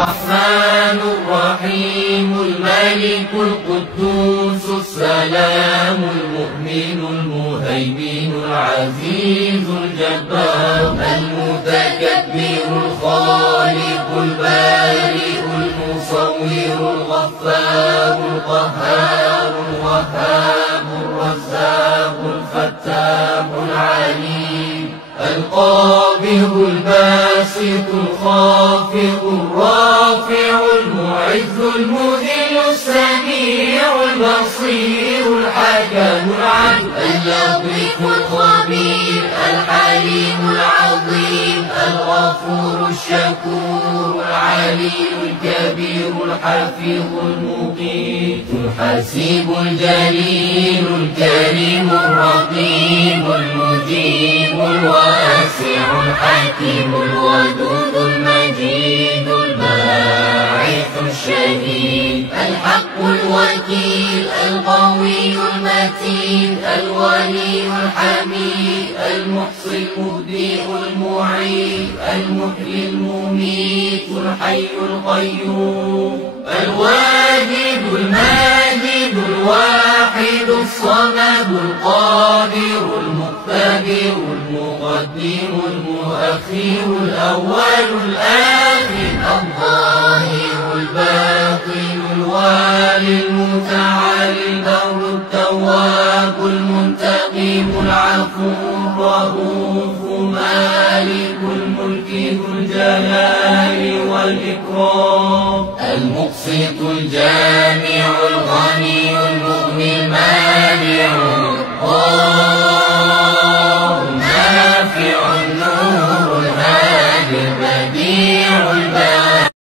الرحمن الرحيم الملك القدوس السلام المؤمن المهيمن العزيز الجبار المتكبر الخالق البارئ المصور الغفار القهار الوهاب الرزاق الفتاح العليم القابض الباسط الخافض الرافع المعز المذل السميع البصير الحكم العدل اللطيف الخبير الحليم العظيم الغفور الشكور العلي الكبير الحفيظ المقيت الحسيب الجليل الكريم الرقيب المجيب الواسع الحكيم الودود المجيد الباعث الشهيد الحق الوكيل القوي المتين الولي الحميد المحصي المبدئ المعيد المحيي المميت الحي القيوم الواجد الماجد الواحد الصمد القادر المقتدر المقدم المؤخر الأول الآخر الظاهر الباطن الوالي المتعالي البر التواب المنتقم العفو الرؤوف مالك الملك ذو الجلال والإكرام المقسط الجامع الغني المغني المانع